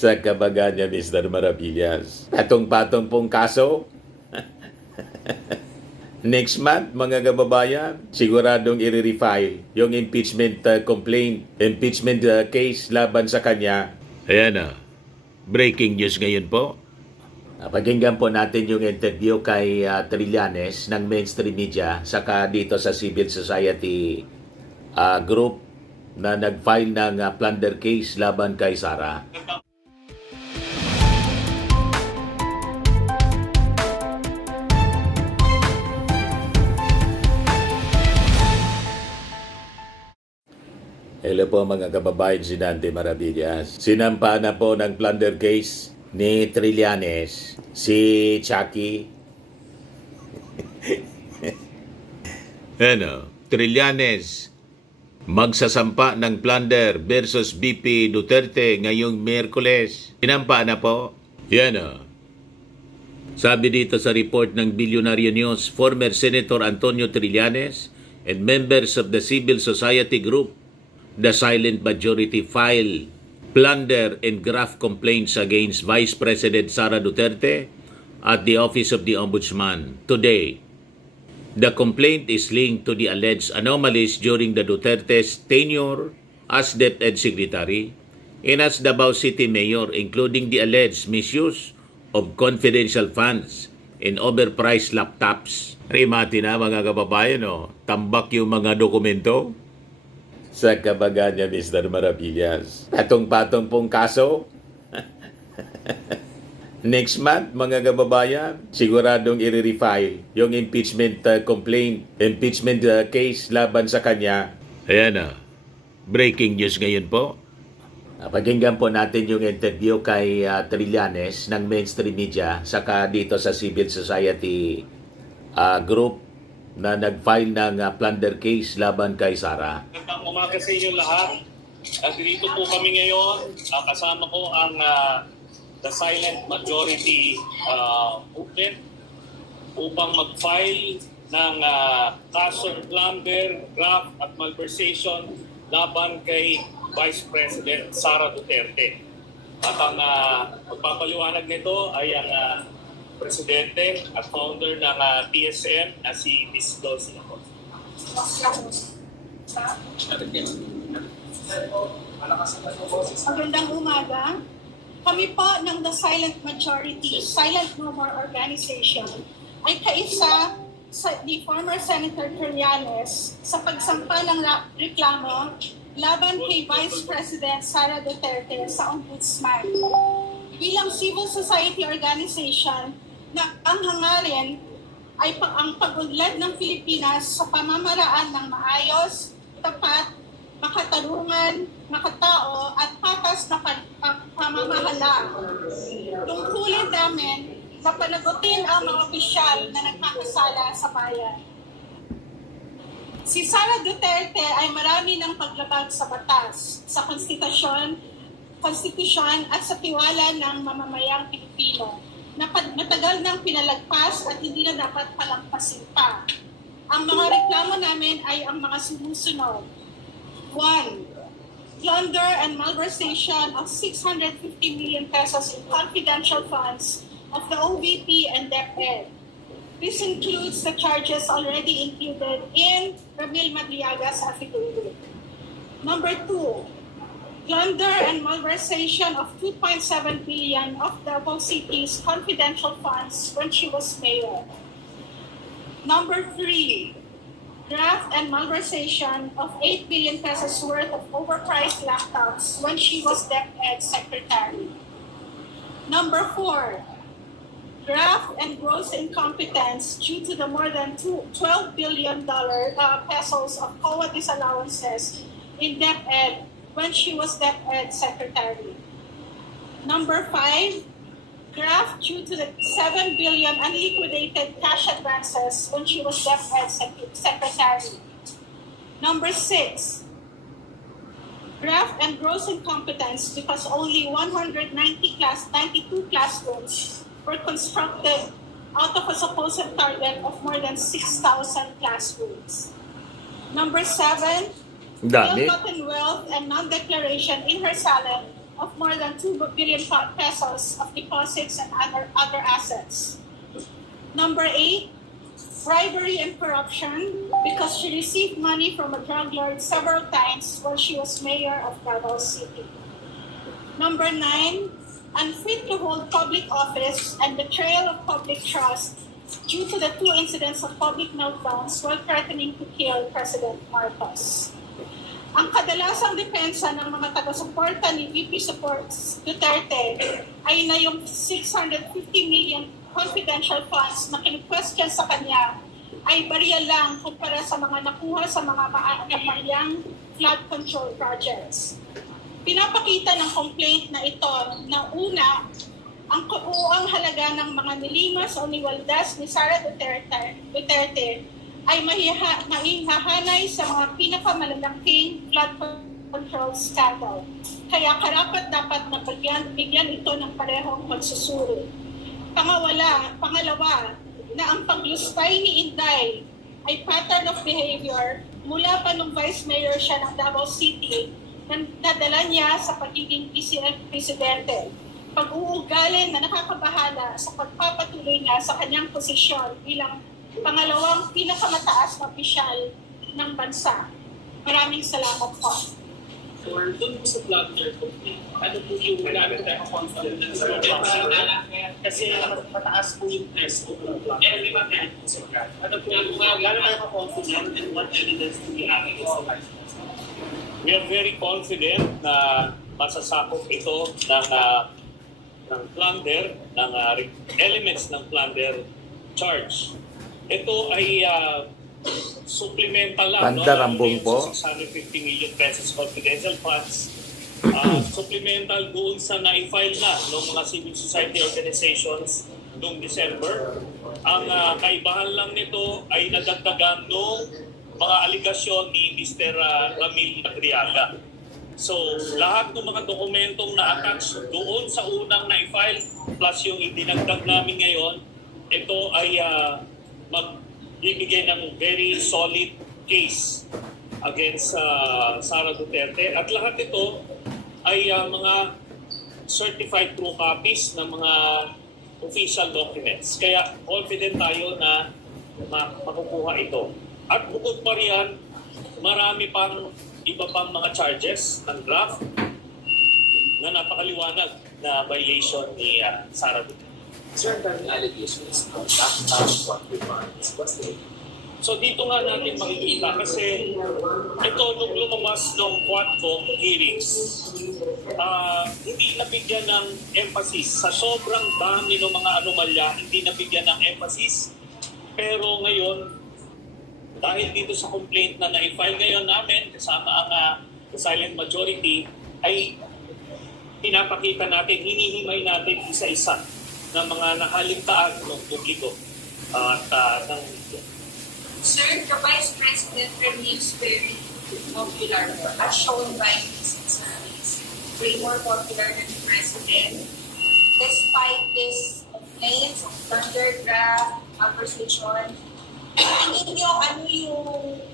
Sa kabaga niya, Mr. Maravillas. Patong-patong pong kaso. Next month, mga kababayan, siguradong i-refile yung impeachment complaint, impeachment case laban sa kanya. Ayan na. Breaking news ngayon po. Pakinggan po natin yung interview kay Trillanes ng mainstream media saka dito sa civil society group na nag-file ng plunder case laban kay Sara. Hello po mga kababayan, si Dante Maravillas. Sinampa na po ng plunder case ni Trillanes si Chucky. Trillanes magsasampa ng plunder versus BP Duterte ngayong Miyerkules. Sinampa na po. Sabi dito sa report ng Billionaire News, former Senator Antonio Trillanes and members of the civil society group, the silent majority, file plunder and graft complaints against Vice President Sara Duterte at the Office of the Ombudsman today. The complaint is linked to the alleged anomalies during the Duterte's tenure as DepEd Secretary and as Davao City Mayor, including the alleged misuse of confidential funds and overpriced laptops. Rimati na mga kababayan, tambak yung mga dokumento. Sa kabaga niya, Mr. Maravillas. Patong-patong pong kaso. Next month, mga kababayan, siguradong i-refile yung impeachment complaint, impeachment case laban sa kanya. Ayan na. Breaking news ngayon po. Pakinggan po natin yung interview kay Trillanes ng mainstream media saka dito sa civil society group na nag-file ng plunder case laban kay Sara. Magandang umaga sa inyo lahat. Dito po kami ngayon. Kasama ko ang the silent majority movement upang mag-file ng kasong plunder, graft at malversation laban kay Vice President Sara Duterte. At ang magpapaliwanag nito ay ang Presidente at founder ng TSM na si Ms. Dulce Lacon. Magandang umaga. Kami po ng The Silent Majority, Silent No More Organization, ay kaisa sa ni former Senator Trillanes sa pagsampa ng reklamo laban kay Vice President Sara Duterte sa Ombudsman. Bilang civil society organization na ang hangarin ay ang pag-unlad ng Pilipinas sa pamamaraan ng maayos, tapat, makatarungan, makatao at patas na pamamahala. Tungkulin namin na panagutin ang mga opisyal na nagkakasala sa bayan. Si Sara Duterte ay marami ng paglabag sa batas, sa konstitusyon at sa tiwala ng mamamayang Pilipino na matagal nang pinalagpas at hindi na dapat palampasin pa. Ang mga reklamo namin ay ang mga sumusunod. 1. Plunder and malversation of 650 million pesos in confidential funds of the OVP and DepEd. This includes the charges already included in Ramil Madriaga's affidavit. Number 2. Plunder and malversation of 2.7 billion of Davao City's confidential funds when she was mayor. Number 3. Graft and malversation of 8 billion pesos worth of overpriced laptops when she was DepEd Secretary. Number 4. Graft and gross incompetence due to the more than $12 billion pesos of COA disallowances in DepEd when she was DepEd Secretary. Number 5, graft due to the 7 billion unliquidated cash advances when she was DepEd Secretary. Number 6, graft and gross incompetence because only 92 classrooms were constructed out of a supposed target of more than 6,000 classrooms. Number 7, ill-gotten wealth and non-declaration in her salary of more than 2 billion pesos of deposits and other assets. Number 8, bribery and corruption because she received money from a drug lord several times while she was mayor of Davao City. Number 9, unfit to hold public office and betrayal of public trust due to the 2 incidents of public meltdowns while threatening to kill President Marcos. Ang kadalasang depensa ng mga taga-suporta ni VP Supports Duterte ay na yung 650 million confidential funds na kinu-question sa kanya ay barya lang kumpara sa mga nakuha sa mga maaanyang flood control projects. Pinapakita ng complaint na ito na una, ang kabuuang halaga ng mga nilimas o niwaldas ni Sara Duterte ay maihahanay sa mga pinakamalaking flood control scandal. Kaya karapat-dapat na bigyan ito ng parehong pagsusuri. Pangalawa, na ang paglustay ni Inday ay pattern of behavior mula pa nung Vice Mayor siya ng Davao City na nadala niya sa pagiging presidente. Pag-uugali na nakakabahala sa pagpapatuloy niya sa kanyang posisyon bilang pangalawang pinakamataas na opisyal ng bansa. Maraming salamat po. Or doon po sa plunder complaint, ano po yung marami tayo confidence sa mga kasi mataas po yung test po ng plunder. Di ba meron po sa graph? Ano po yung gano'n tayo confident and what evidence do we have against the Vice President? We are very confident na masasakop ito ng plunder, ng elements ng plunder charge. Ito ay supplemental lang. Pandarambong po. 650 million pesos confidential funds. Supplemental doon sa na-file na ng mga civil society organizations noong December. Ang kaibahan lang nito ay nadagdagan noong mga aligasyon ni Mr. Ramil Madriaga. So, lahat ng mga dokumentong na-attach doon sa unang na-file plus yung idinagdag namin ngayon, ito ay magbibigay ng very solid case against Sara Duterte. At lahat ito ay mga certified true copies ng mga official documents. Kaya confident tayo na makukuha ito. At bukod pa riyan, marami pang iba pang mga charges ng draft na napakaliwanag na violation ni Sara Duterte. Sir, ang allegation is not what we want. What's the So dito nga natin makikita kasi ito nung lumabas ng Quadcom hearings, hindi nabigyan ng emphasis. Sa sobrang dami ng mga anomalya, hindi nabigyan ng emphasis. Pero ngayon, dahil dito sa complaint na na-file ngayon namin kasama ang silent majority, ay pinapakita natin, hinihimay natin isa-isa ng mga nakaligtaan ng publiko at ng media. Sir, the Vice President remains very popular as shown by his surveys. Way more popular than the President. Despite this complaints of thunderdraft, conversation, ano yung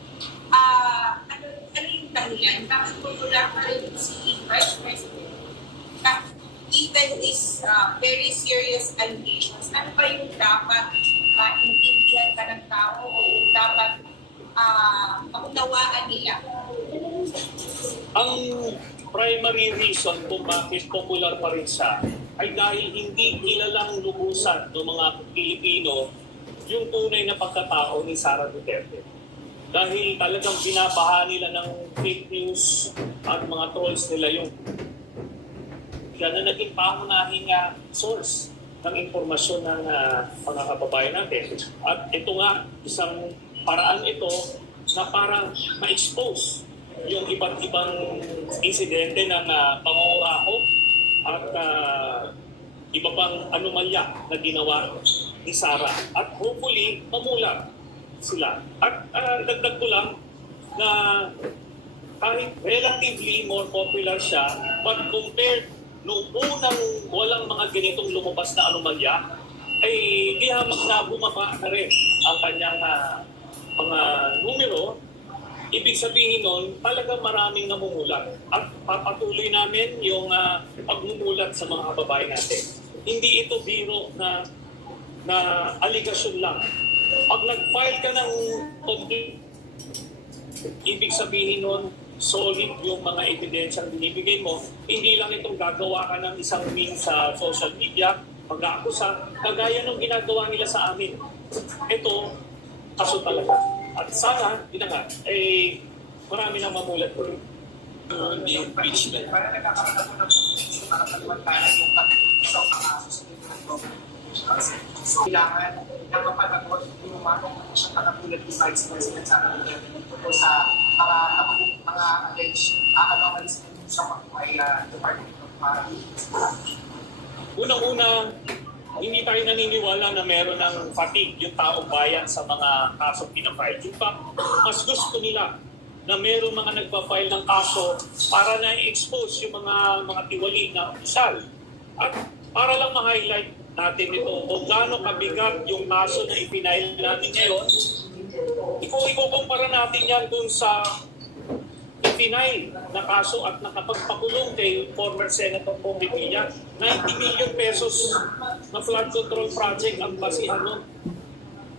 dahilan? Bakit popular pa rin si Vice President? Even these very serious allegations, ano ba yung dapat intindihan ka ng tao o yung dapat maunawaan nila? Ang primary reason kung bakit popular pa rin siya ay dahil hindi kilalang lubusan ng mga Pilipino yung tunay na pagkatao ni Sara Duterte. Dahil talagang binabaha nila ng fake news at mga trolls nila yung siya na naging pangunahing source ng impormasyon ng mga kababayan natin. At ito nga, isang paraan ito na parang ma-expose yung iba't ibang insidente ng pangunguraho at iba pang anomalya na ginawa ni Sara. At hopefully, mamulat sila. At dagdag ko lang na kahit relatively more popular siya, but compared noong unang walang mga ganitong lumabas na anomalya, ay di hamak na bumaba na rin ang kanyang mga numero. Ibig sabihin nun, talagang maraming namumulat. At papatuloy namin yung pagmumulat sa mga kababayan natin. Hindi ito biro na aligasyon lang. Pag nag-file ka ng complaint, ibig sabihin nun, solid yung mga ebidensyang binibigay mo. Hindi lang itong gagawa ka ng isang meme sa social media, mag-aakusa, kagaya nung ginagawa nila sa amin. Ito, kaso talaga. At sana, yun na nga, marami nang mamulat ko rin. The impeachment. Para nagkakaroon na po ng para paliwantayan yung isang kaso sa kailangan na mapanagot yung siyang katapulad ni Vice President Sara Duterte sa mga alleged anomalies sa mga Department of Unang-una, hindi tayo naniniwala na meron ng fatigue yung taong bayan sa mga kasong pinafile. In fact, mas gusto nila na meron mga nagpa-file ng kaso para na i-expose yung mga tiwali na opisyal. At para lang ma-highlight natin ito kung gaano kabigat yung kaso na ipinail natin ngayon, ikukumpara natin yan dun sa ipinail na kaso at nakapagpakulong kay former Senator Bong Revilla. 90 million pesos na flood control project ang basihan nun.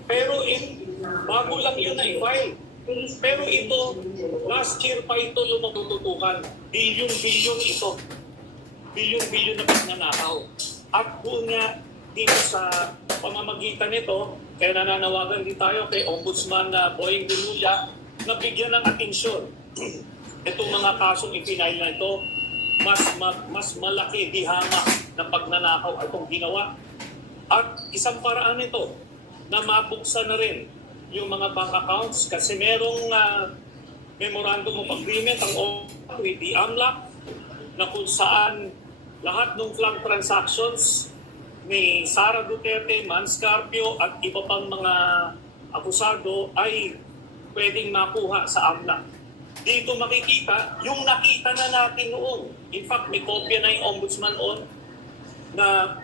Pero bago lang yun na i-file. Pero ito, last year pa ito lumatututukan. Bilyon-bilyon ito. Bilyon-bilyon na pagnanakaw. At doon nga, dito sa pamamagitan nito, kaya nananawagan din tayo kay Ombudsman Boying Duluya na bigyan ng atensyon. Itong mga kasong ipinail na ito, mas malaki dihama ng pagnanakaw itong ginawa. At isang paraan nito na mabuksan na rin yung mga bank accounts kasi merong memorandum of agreement ang with the AMLAC na kung saan lahat ng flag transactions ni Sara Duterte, Manscarpio at iba pang mga akusado ay pwedeng makuha sa AMLAC. Dito makikita yung nakita na natin noon. In fact, may kopya na yung ombudsman on na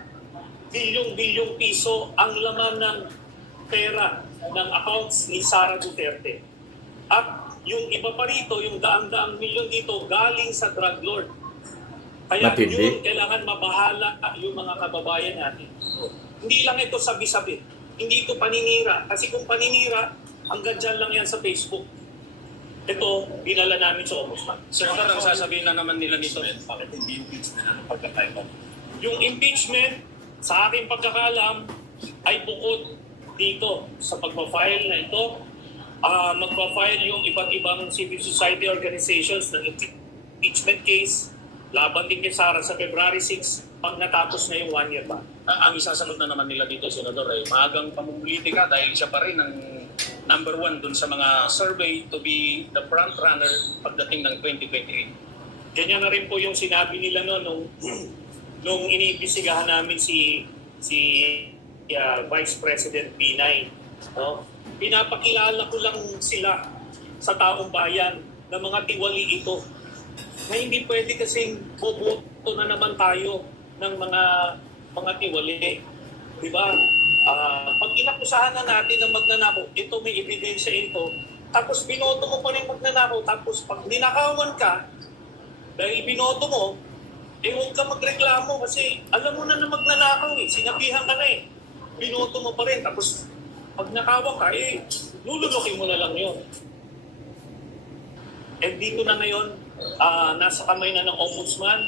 bilyong-bilyong piso ang laman ng pera ng accounts ni Sara Duterte. At yung iba pa rito, yung daang-daang milyon dito, galing sa drug lord. Kaya Matindi. yun, kailangan mabahala yung mga kababayan natin. Hindi lang ito sabi-sabi. Hindi ito paninira. Kasi kung paninira, hanggang dyan lang yan sa Facebook. Ito, dinala namin sa ombudsman. Sir, ang sasabihin na naman nila nito, bakit hindi impeachment na ng pagkakaiba? Yung impeachment, sa aking pagkakalam, ay bukod dito sa pagpa-file na ito. Magpa-file yung iba't ibang civil society organizations ng impeachment case laban din kay Sara sa February 6 pag natapos na yung 1-year ban. Ang isasagot na naman nila dito, Senador, ay maagang pamumulitika dahil siya pa rin ang number 1 dun sa mga survey to be the front runner pagdating ng 2028. Ganyan na rin po yung sinabi nila nung iniimbestigahan namin si Vice President Binay. No? Pinapakilala ko lang sila sa taong bayan na mga tiwali ito. Na hindi pwede kasing boboto na naman tayo ng mga tiwali. Diba? Pag inakusahan na natin ng magnanakaw, ito may ebidensya ito, tapos binoto mo pa rin magnanakaw, tapos pag ninakawan ka, dahil binoto mo, huwag ka magreklamo kasi alam mo na magnanakaw sinabihan ka na binoto mo pa rin, tapos pag nakawa ka, lululokin mo na lang yun. And dito na ngayon, nasa kamay na ng ombudsman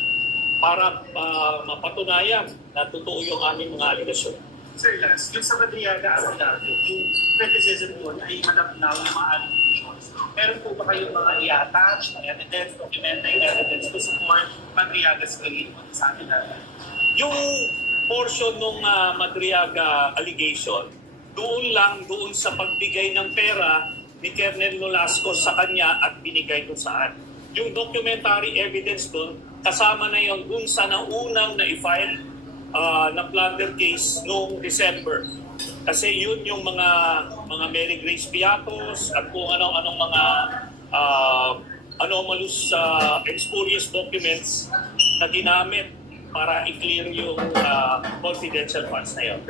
para mapatunayan na totoo yung aming mga aligasyon. Sir Lance, yung sa Madriaga Affidavit, yung criticism yun ay malabnaw ng mga allegations. Meron po ba kayong mga i-attach, na evidence, documentary evidence to support Madriaga's claim sa atin natin? Yung portion ng Madriaga allegation, doon sa pagbigay ng pera ni Colonel Nolasco sa kanya at binigay kung saan. Yung documentary evidence doon, kasama na yun dun sa naunang na-file na plunder case noong December. Kasi yun yung mga Mary Grace Piatos at kung anong mga anomalous spurious documents na ginamit para i-clear yung confidential funds na yun.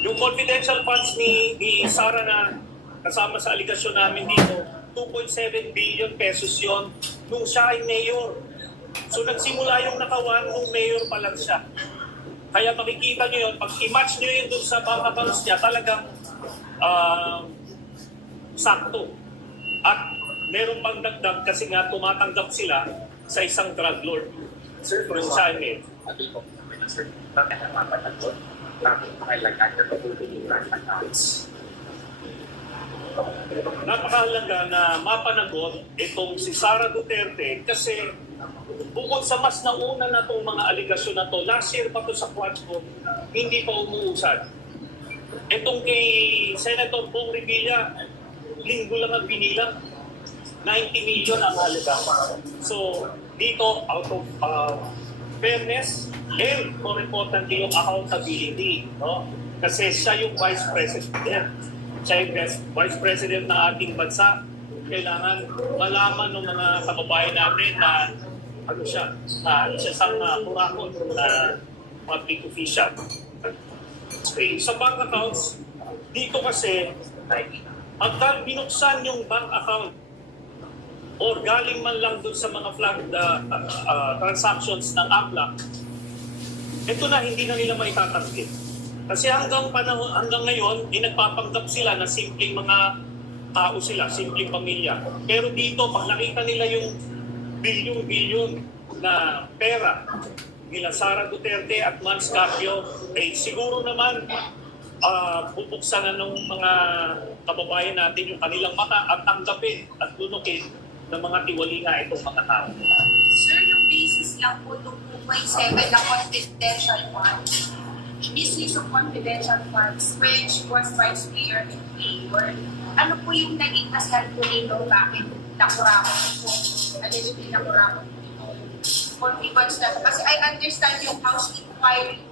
Yung confidential funds ni Sara na kasama sa aligasyon namin dito, 2.7 billion pesos yon nung siya ay mayor. So nagsimula yung nakawan nung mayor pa lang siya. Kaya makikita nyo yun, pag i-match nyo yun dun sa bank accounts niya, talagang sakto. At meron pang dagdag kasi nga tumatanggap sila sa isang drug lord. Sir, Kung saan eh. Sir, bakit napapanagot? Bakit kailangan na mabuti yung bank accounts? Napakahalaga na mapanagot itong si Sara Duterte kasi bukod sa mas nauna na itong mga aligasyon na to, last year pa to sa Quadco, hindi pa umuusad. Itong kay Senator Bong Revilla, linggo lang ang binilang, 90 million ang halaga. So, dito, out of fairness and more importantly, yung accountability. No? Kasi siya yung Vice President. Siya yung Vice President ng ating bansa. Kailangan malaman ng mga kababayan natin na ano siya, na siya isang kurakot na public official. Okay, sa bank accounts, dito kasi, pagka binuksan yung bank account or galing man lang dun sa mga flagged transactions ng APLAC, ito na hindi na nila maitatanggi. Kasi hanggang ngayon, nagpapanggap sila na simpleng mga tao sila, simpleng pamilya. Pero dito, pag nakita nila yung bilyon-bilyon na pera nila Sara Duterte at Mans Carpio, eh siguro naman bubuksan na ng mga kababayan natin yung kanilang mata at tanggapin at tunukin ng mga tiwalina itong mga tao. Sir, yung basis lang po itong 2.7 na confidential funds, business of confidential funds, which was Vice Mayor and Mayor. Ano po yung naging asal po nito? Bakit nakurakot po? Allegedly nakurakot po for people's na. Kasi I understand yung House inquiry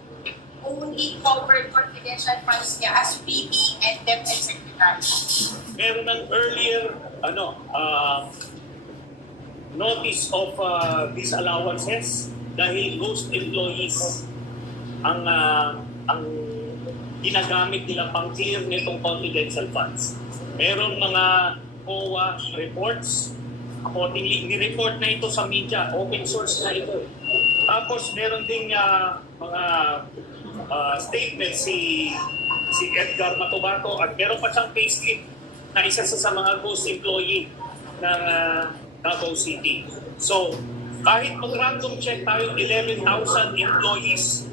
only covered confidential funds niya as VP and Deputy Secretary. Meron ng earlier notice of disallowances dahil ghost employees ang ginagamit nila pang clear nitong confidential funds. Meron mga COA reports, accordingly, ni-report na ito sa media, open source na ito. Tapos meron ding mga statements si Edgar Matubato at meron pa siyang payslip na isa sa mga ghost employee ng Davao City. So, kahit mag-random check tayo, 11,000 employees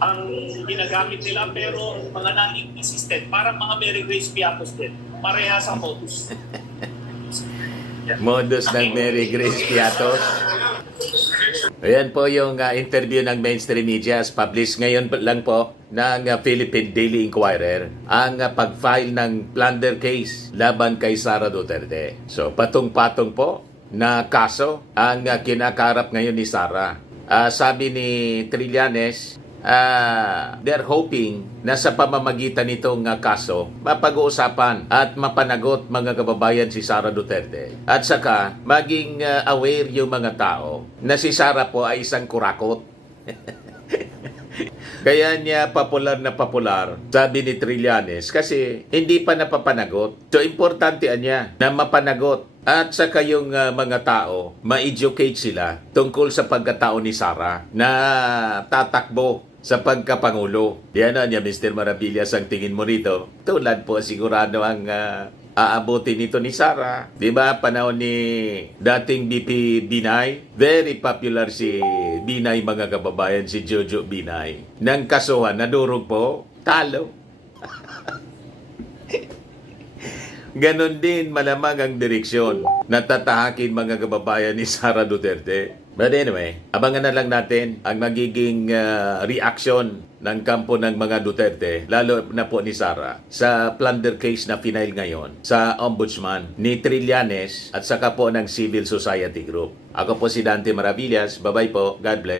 ang ginagamit nila pero mga non-existent, parang mga Mary Grace Piatos din. Parehas ang modus. Modus ng Mary Grace Piatos. Ayan po yung interview ng mainstream media. Published ngayon lang po ng Philippine Daily Inquirer ang pag-file ng plunder case laban kay Sara Duterte. So patong-patong po na kaso ang kinakarap ngayon ni Sara. Sabi ni Trillanes, they're hoping na sa pamamagitan nitong kaso, mapag-uusapan at mapanagot mga kababayan si Sara Duterte. At saka, maging aware yung mga tao na si Sara po ay isang kurakot. Kaya niya popular na popular, sabi ni Trillanes, kasi hindi pa napapanagot. So, importante niya na mapanagot. At saka yung mga tao, ma-educate sila tungkol sa pagkatao ni Sara na tatakbo sa pagkapangulo. Yan niya, Mr. Maravillas, ang tingin mo rito. Tulad po sigurado ang aabuti nito ni Sara. Di ba, panahon ni dating BP Binay? Very popular si Binay, mga kababayan, si Jojo Binay. Nang kasuhan, nadurog po, talo. Ganon din malamang ang direksyon na tatahakin mga kababayan ni Sara Duterte. But anyway, abangan na lang natin ang magiging reaction ng kampo ng mga Duterte, lalo na po ni Sara, sa plunder case na final ngayon sa Ombudsman ni Trillanes at saka po ng Civil Society Group. Ako po si Dante Maravillas. Bye-bye po. God bless.